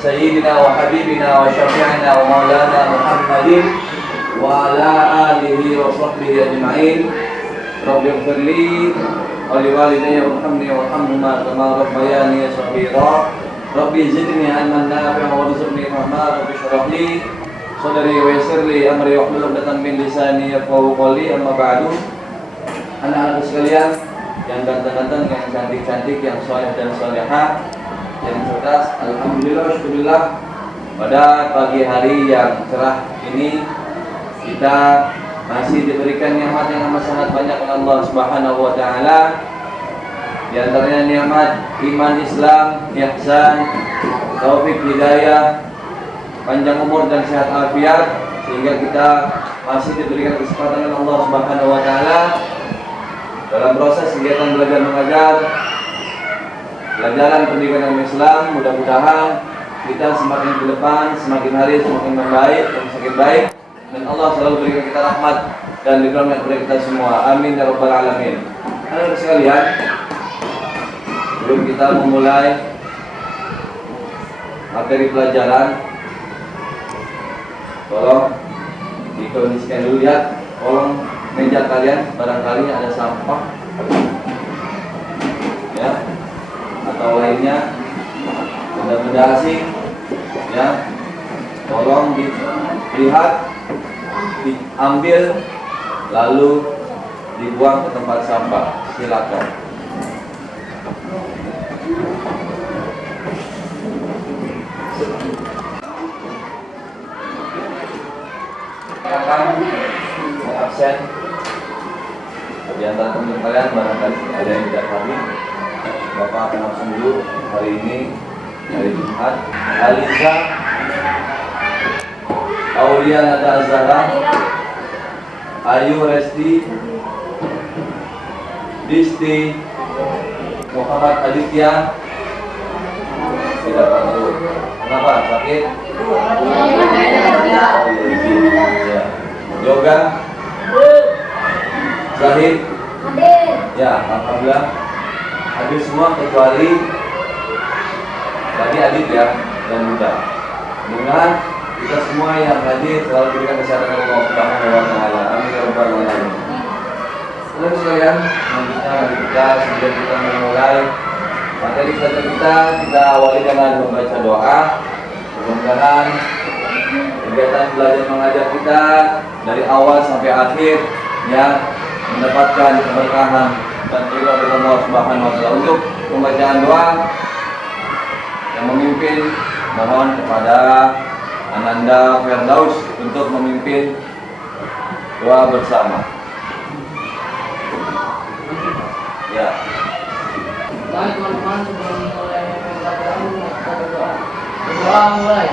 سيدنا وحبيبنا وشفيعنا ومولانا محمد وعلى آله وصحبه أجمعين. رب اغفر لي ولوالدي وارحمني وارحمهما كما ربياني صغيرا. ربي زدني علما نافعا وارزقني فهما. رب اشرح لي صدري ويسر لي أمري واحلل عقدة من لساني يفقهوا قولي. أما بعد, anak-anak sekalian yang ganteng-ganteng, yang cantik-cantik, yang soleh dan solehah, yang cerdas, alhamdulillah, syukurillah, pada pagi hari yang cerah ini kita masih diberikan nikmat yang amat sangat banyak oleh Allah Subhanahu wa taala. Di antaranya nikmat iman, Islam, ihsan, taufik, hidayah, panjang umur dan sehat afiat, sehingga kita masih diberikan kesempatan oleh Allah Subhanahu wa taala dalam proses kegiatan belajar mengajar, pelajaran pendidikan Islam. Mudah-mudahan kita semakin ke depan, semakin hari semakin membaik dan semakin baik, dan Allah selalu berikan kita rahmat dan ridhonya kepada kita semua. Amin ya rabbal alamin. Hadirin sekalian, sebelum kita memulai materi pelajaran, tolong dikondisikan dulu ya. Tolong meja kalian barangkali ada sampah ya atau lainnya, benda-benda asing ya, tolong dilihat, diambil, lalu dibuang ke tempat sampah. Silakan. Akan absen di antara teman kalian, barangkali ada yang tidak hadir, Bapak akan absen dulu hari ini, hari Jumat. Aliza Aulia Nada Azhara, Ayu Resti, Disti, Muhammad Aditya tidak tahu. Kenapa? Sakit? Ya. Yoga, Zahid, ya, alhamdulillah hadir semua kecuali tadi Adit ya dan Muda. Mudah-mudahan kita semua yang hadir selalu diberikan kesehatan Allah Subhanahu wa taala. Amin ya rabbal alamin. Saudara sekalian, selanjutnya mari kita sebelum kita memulai materi pelajaran kita awali dengan membaca doa. Mudah-mudahan kegiatan belajar mengajar kita dari awal sampai akhir ya mendapatkan keberkahan dan ridho dari Allah Subhanahu wa taala. Untuk pembacaan doa yang memimpin, mohon kepada Ananda Firdaus untuk memimpin doa bersama. Ya. Baik teman-teman, sebelum mulai pembacaan kita berdoa. Berdoa mulai.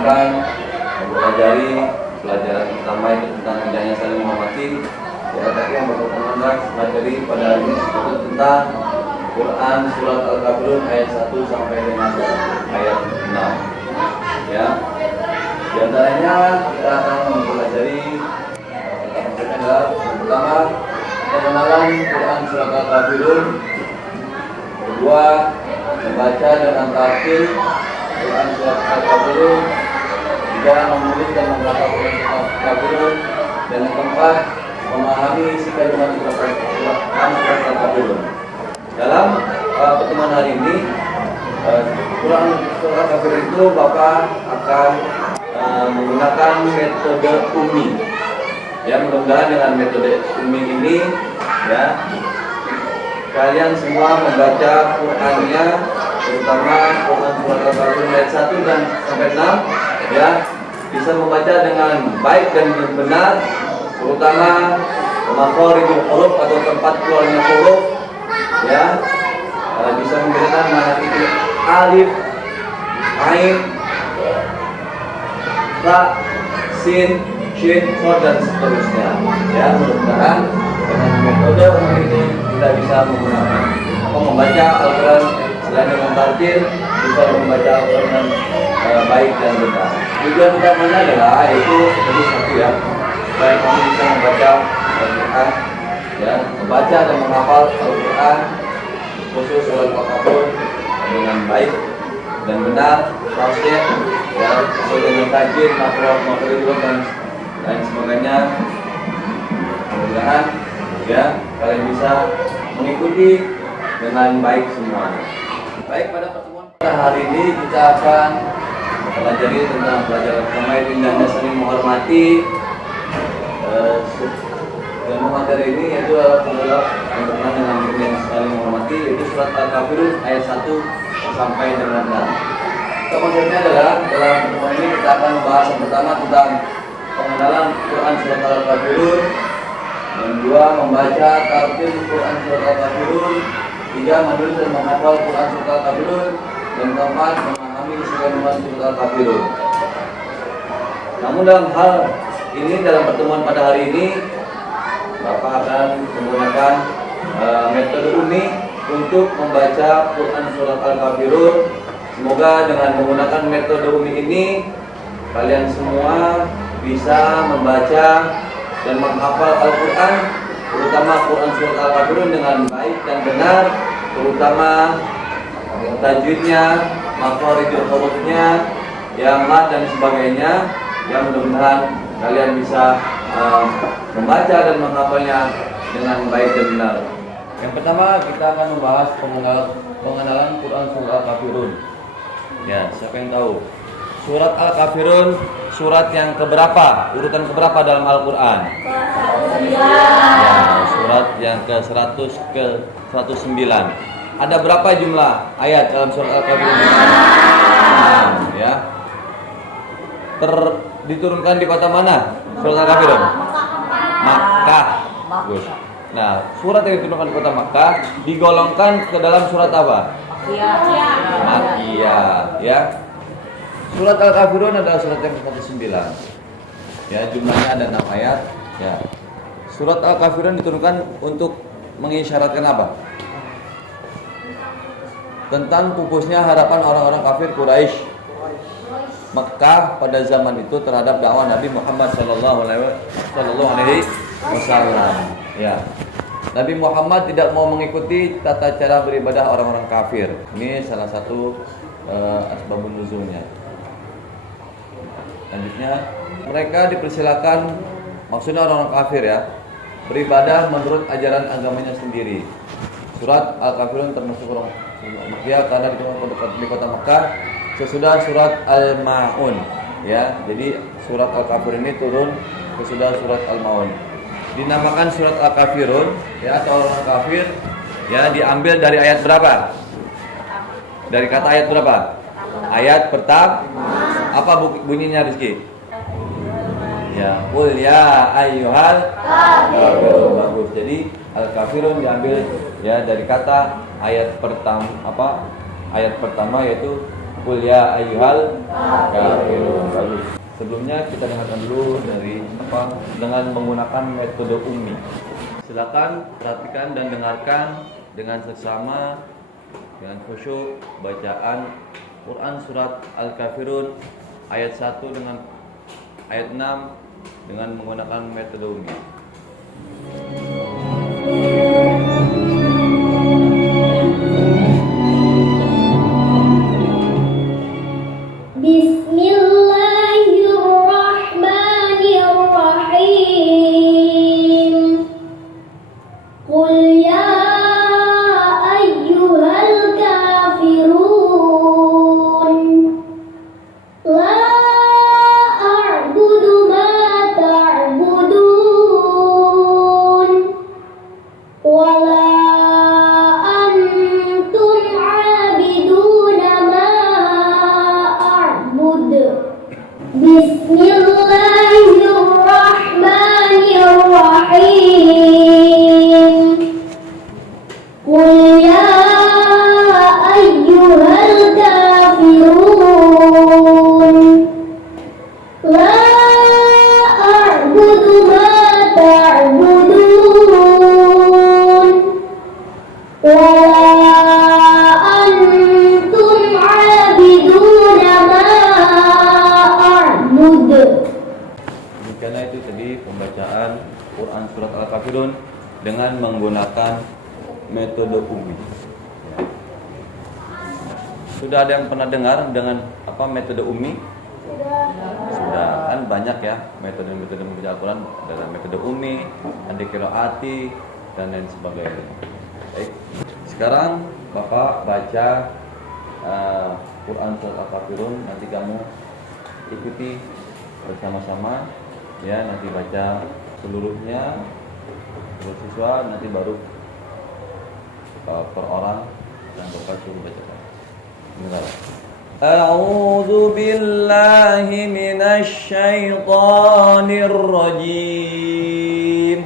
akan mempelajari pelajaran pertama itu tentang indahnya saling menghormati. Ya, tapi yang berkaitan materi pada hari ini itu tentang Quran surat Al-Kafirun ayat 1 sampai dengan ayat 6. Ya. Di antaranya kita akan mempelajari adalah yang pertama pengenalan Quran surat Al-Kafirun, kedua membaca dan tartil Quran surat Al-Kafirun, tiga menulis dan menghafal Quran surat Al-Kafirun, dan yang keempat memahami isi kandungan surat Al-Kafirun. Dalam pertemuan hari ini Quran surat Al-Kafirun itu Bapak akan menggunakan metode Umi. Ya, mudah-mudahan dengan metode Umi ini ya kalian semua membaca Qurannya, terutama Quran surat Al-Kafirun ayat 1 dan sampai 6 ya, bisa membaca dengan baik dan benar, terutama makharijul huruf atau tempat keluarnya huruf ya, bisa membedakan mana itu alif, ain, ra, sin, shin, kha dan seterusnya. Ya, mudah-mudahan dengan metode ini kita bisa menggunakan membaca Al-Quran selain dengan tartil, bisa membaca Al-Quran dengan baik dan benar. Tujuan utamanya adalah yaitu jadi satu ya, supaya kamu bisa membaca Al-Quran ya, membaca dan menghafal Al-Quran khusus surat Al-Kafirun dengan baik dan benar, pasti ya, sesuai dengan tajwid, makhraj dan lain sebagainya. Mudah-mudahan ya kalian bisa mengikuti dengan baik semua. Baik, pada pertemuan pada hari ini kita akan mempelajari tentang pelajaran pertama itu indahnya saling menghormati. Dan materi ini yaitu adalah berkenaan dengan yang saling menghormati, yaitu surat Al-Kafirun ayat 1 sampai dengan 6. Konsepnya adalah dalam pertemuan ini kita akan membahas yang pertama tentang pengenalan Quran surat Al-Kafirun, yang kedua membaca tartil Quran surat Al-Kafirun, tiga menulis dan menghafal Quran surat Al-Kafirun, dan keempat memahami isi kandungan surat Al-Kafirun. Namun dalam hal ini, dalam pertemuan pada hari ini Bapak akan menggunakan metode Umi untuk membaca Quran surat Al-Kafirun. Semoga dengan menggunakan metode Umi ini kalian semua bisa membaca dan menghafal Al-Quran, terutama Quran surat Al-Kafirun dengan baik dan benar, terutama tajwidnya, makharijul hurufnya, ya, mad dan sebagainya. Ya, mudah-mudahan kalian bisa membaca dan menghafalnya dengan baik dan benar. Yang pertama kita akan membahas pengenalan Quran surat Al-Kafirun. Ya, siapa yang tahu? Surat Al-Kafirun surat yang keberapa? Urutan keberapa dalam Al-Quran? Ya, surat yang ke-100 ke 109. Ada berapa jumlah ayat dalam surat Al-Kafirun? 6 ya. Diturunkan di kota mana? Surat Al-Kafirun? Makkah. Bagus. Nah, surat yang diturunkan di kota Makkah digolongkan ke dalam surat apa? Makkiyah, ya. Surat Al-Kafirun adalah surat yang ke-109. Ya, jumlahnya ada 6 ayat, ya. Surat Al-Kafirun diturunkan untuk mengisyaratkan apa? Tentang pupusnya harapan orang-orang kafir Quraisy Mekah pada zaman itu terhadap dakwah Nabi Muhammad sallallahu alaihi wasallam. Ya. Nabi Muhammad tidak mau mengikuti tata cara beribadah orang-orang kafir. Ini salah satu asbabun nuzulnya. Selanjutnya, mereka dipersilakan, maksudnya orang-orang kafir ya, beribadah menurut ajaran agamanya sendiri. Surat Al-Kafirun termasuk orang Makkiyah karena di kota Makkah sesudah surat Al-Ma'un ya. Jadi surat Al-Kafirun ini turun sesudah surat Al-Ma'un. Dinamakan surat Al-Kafirun ya, atau orang kafir ya, diambil dari ayat berapa? Dari kata ayat berapa? Ayat pertama. Apa bunyinya, Rizky? Ya, qul ya ayyuhal kafirun. Bagus. Jadi Al-Kafirun diambil ya dari kata ayat pertama ayat pertama yaitu qul ya ayyuhal kafirun. Bagus. Sebelumnya kita dengarkan dulu dari dengan menggunakan metode Umi. Silakan perhatikan dan dengarkan dengan seksama dengan khusyuk bacaan Quran surat Al-Kafirun ayat 1 dengan ayat 6 dengan menggunakan metode umi. Bismillahirrahmanirrahim. Qul ya ayyuhal kafirun la a'budu ma ta'budun wa la antum 'abiduna ma a'budu. Bismillahirrahmanirrahim. Qul ya ayyuhal kafirun la a'budu ma ta'budun wa la antum 'abiduna ma a'budu. Demikianlah itu tadi pembacaan Quran surat Al-Kafirun dengan menggunakan metode umi. Sudah ada yang pernah dengar dengan apa metode umi? Sudah, kan banyak ya metode-metode membaca Al-Quran, ada metode umi, ada qiraati dan lain sebagainya. Baik, sekarang Bapak baca Quran surat Al-Kafirun, nanti kamu ikuti bersama-sama ya, nanti baca seluruhnya seluruh siswa, nanti baru per orang dan Bapak suruh bacakan. A'udzu billahi minasy syaithanir rajim.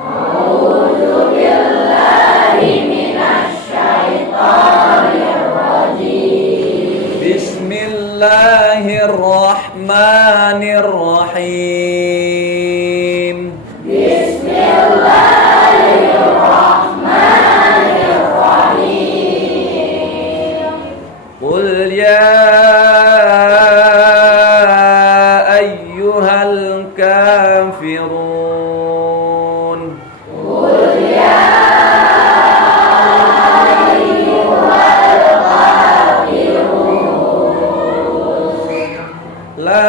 A'udzu billahi minasy syaithanir rajim. Bismillahirrahmanirrahim. Bismillahirrahmanirrahim. Qul ya ayyuhal kafirun. Qul ya ayyuhal kafirun La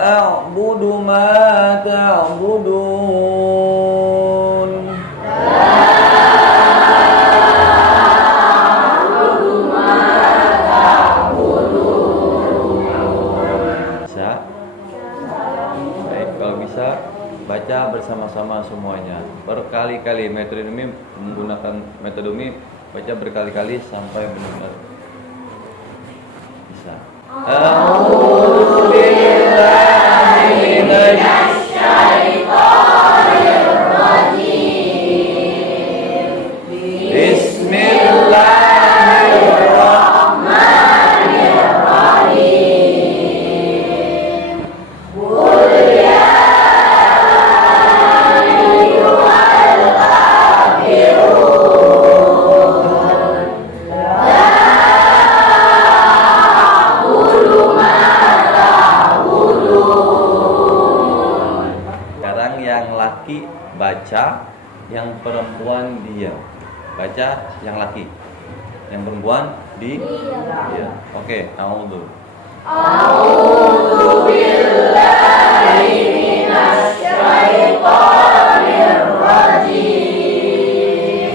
a'budu ma ta'budun. Bisa? Baik, kalau bisa baca bersama-sama semuanya berkali-kali. Metode ini menggunakan metode ini, baca berkali-kali sampai benar-benar bisa. A'udzu billahi minasy syaitonir rajim. Bismillahirrahmanirrahim. Qul ya ayyuhal kafirun la a'budu ma ta'budun. Sekarang yang laki baca, yang perempuan diam. Baca yang laki, yang perempuan diam. Oke, a'udzu. A'udzu billahi minasy syaithanir rajim.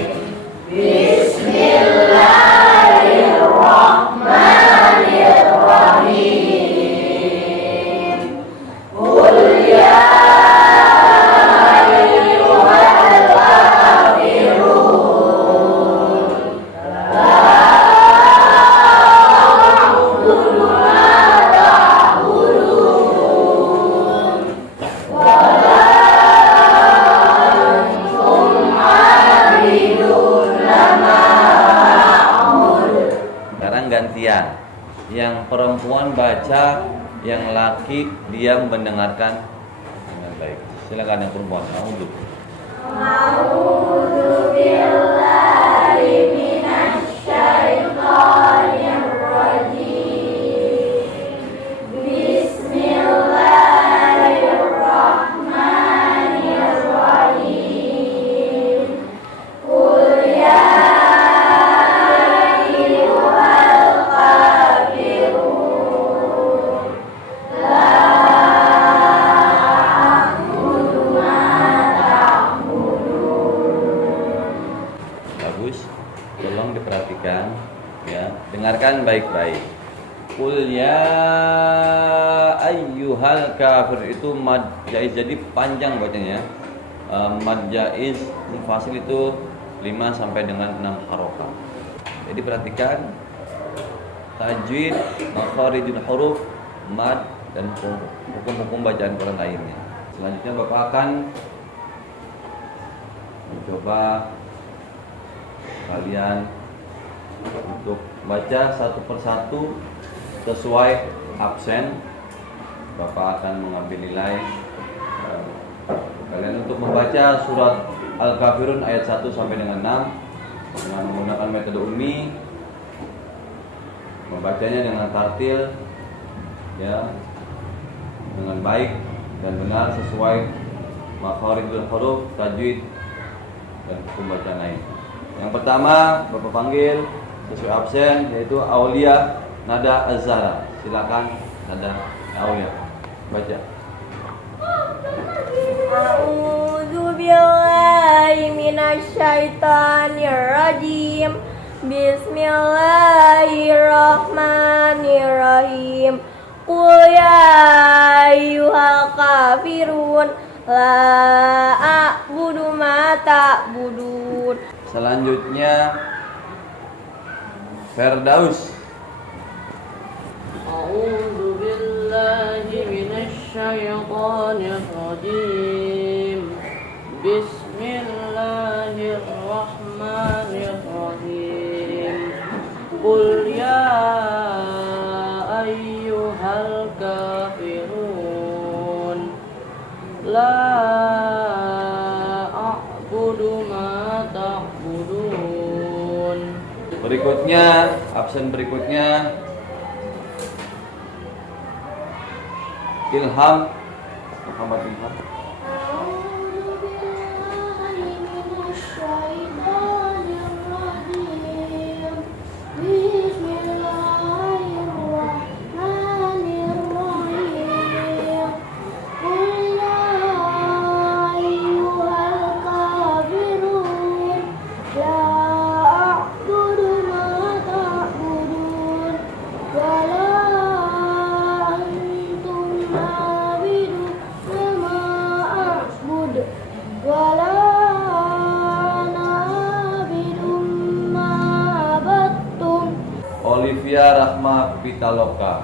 Bismillahirrahmanirrahim. Qul ya ayyuhal kafirun la a'budu ma ta'budun wa la antum 'abiduna ma a'budu. Sekarang gantian. Yang perempuan baca, yang laki diam mendengarkan dengan baik. Silakan yang perempuan. A'udzu. A'udzu billahi Dengarkan baik-baik. Qul ya ayyuhal kafir, itu mad jaiz, jadi panjang bacanya. Mad jaiz mufasil itu 5 sampai dengan 6 harokat. Jadi perhatikan tajwid, makharijul huruf, mad, dan hukum-hukum bacaan Quran lainnya. Selanjutnya Bapak akan mencoba kalian untuk baca satu persatu sesuai absen. Bapak akan mengambil nilai kalian untuk membaca surat Al-Kafirun ayat 1 sampai dengan 6 dengan menggunakan metode Ummi, membacanya dengan tartil ya, dengan baik dan benar sesuai makharijul huruf, tajwid, dan hukum bacaan lain. Yang pertama Bapak panggil sesuai absen, yaitu Aulia Nada Az-Zahra. Silakan Nada Aulia baca. A'udzu billahi minasy syaithanir rajim. Bismillahirrahmanirrahim. Qul ya ayyuhal kafirun la a'budu ma ta'budun. Selanjutnya Firdaus. A'udzu billahi minasy syaithanir rajim. Bismillahirrahmanirrahim. Qul ya ayyuhal kafirun la a'budu ma ta'budun. Berikutnya, absen berikutnya Ilham, Muhammad Ilham. A'udzu billahi minasy syaithanir rajim. Bismillahirrahmanirrahim. Qul ya ayyuhal kafirun la a'budu ma ta'budun wa la antum 'abidun ma a'bud wa la ana 'abidun ma 'abadtum. Olivia Rahma Pitaloka.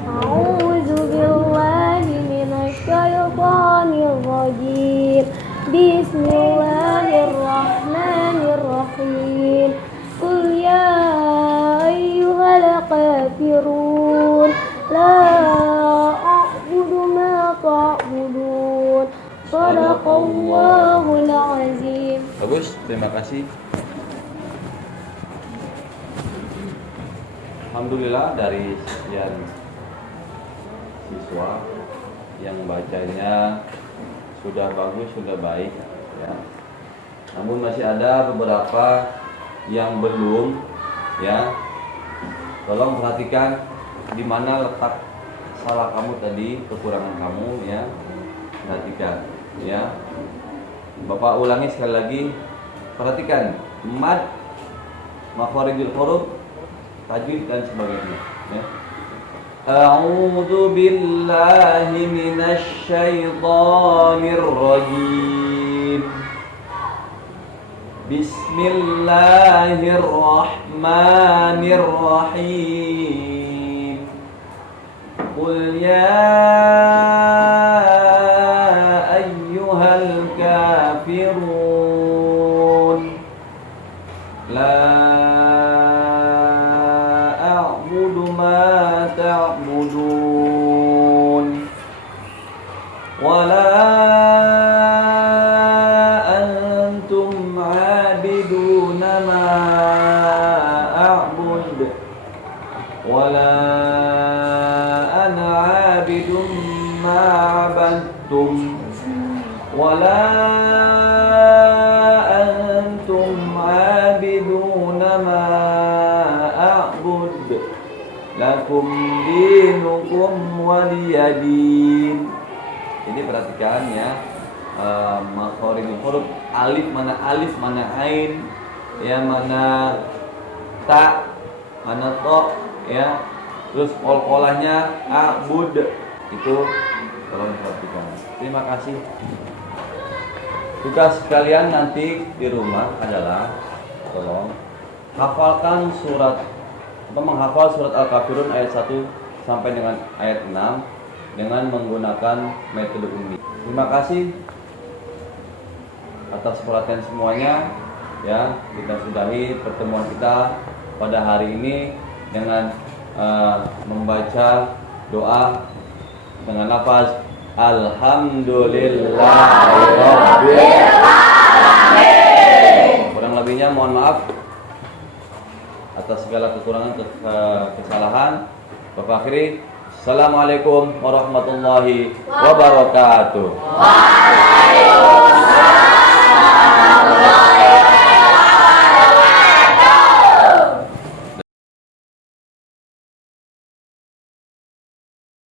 A'udzu billahi minasy syaithanir rajim. Bismillahirrahmanirrahim. Qul ya ayyuhal kafirun la a'budu ma ta'budun. Shadaqallahul azim. Bagus, terima kasih. Alhamdulillah dari sekian siswa yang bacanya sudah bagus, sudah baik ya. Namun masih ada beberapa yang belum ya. Tolong perhatikan di mana letak salah kamu tadi, kekurangan kamu ya. Perhatikan ya. Bapak ulangi sekali lagi. Perhatikan mad, makharijul huruf, tajwid dan sebagainya ya. A'udzu billahi minasy syaithanir rajim. Bismillahirrahmanirrahim. Qul ya ayyuhal kafirun la ta'budun wala antum 'abiduna ma a'bud wala ana 'abidun ma 'abadtum wala antum 'abiduna ma a'bud lakum dinukum waliyadin. Jadi perhatikan ya, makharijul huruf, alif mana ain, ya mana ta, anato ya. Terus kolahnya abud itu tolong diperhatikan. Terima kasih. Tugas kalian nanti di rumah adalah tolong hafalkan surat atau menghafal surat Al-Kafirun ayat 1 sampai dengan ayat 6 dengan menggunakan metode ummi. Terima kasih atas perhatian semuanya ya. Kita sudahi pertemuan kita pada hari ini dengan membaca doa dengan lafaz Alhamdulillahirabbil alamin. Kurang lebihnya mohon maaf atas segala kekurangan kesalahan. Bapak akhiri, assalamualaikum warahmatullahi wabarakatuh. Waalaikumsalam warahmatullahi